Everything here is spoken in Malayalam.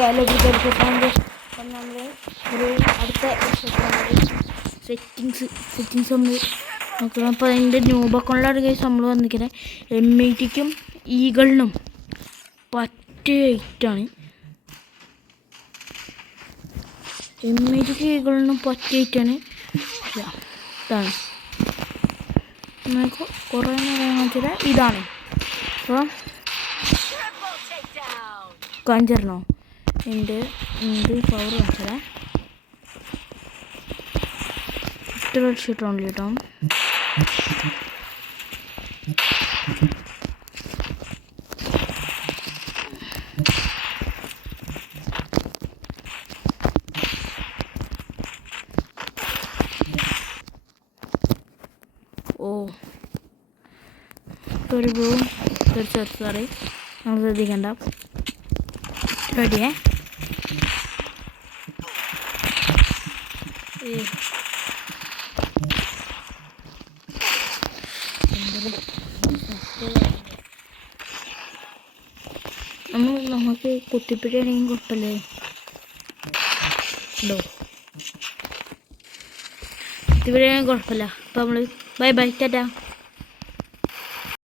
നമ്മൾ ഒരു അടുത്ത സെറ്റിങ്സ് ഒന്ന് നോക്കണം. അപ്പോൾ അതിൻ്റെ ന്യൂബ് അക്കൗണ്ടിലാണ് ഗൈസ് നമ്മൾ വന്നിരിക്കുന്നത്. M80ക്കും ഈഗിളിനും പറ്റിയ ഐറ്റാണ്. M80ക്കും ഈഗിളിനും പറ്റിയ ഐറ്റാണ്. ഇതാണ് നമുക്ക് കുറേ നേരം വെച്ചാൽ ഇതാണ്. അപ്പോൾ കാഞ്ചരണോ എൻ്റെ പവർ വെച്ചാൽ ഷീറ്റ് ഓൺലി കേട്ടോ. ഒരു പോവും സോറി നമ്മൾ ശ്രദ്ധിക്കണ്ട. റെഡിയേ നമുക്ക് കുത്തിപ്പിടിയാണെങ്കിൽ കുഴപ്പമില്ലേ ഉണ്ടോ? കുത്തിപ്പിടിയാണെങ്കിൽ കുഴപ്പമില്ല. അപ്പോൾ നമ്മൾ ബൈ ടാറ്റാ.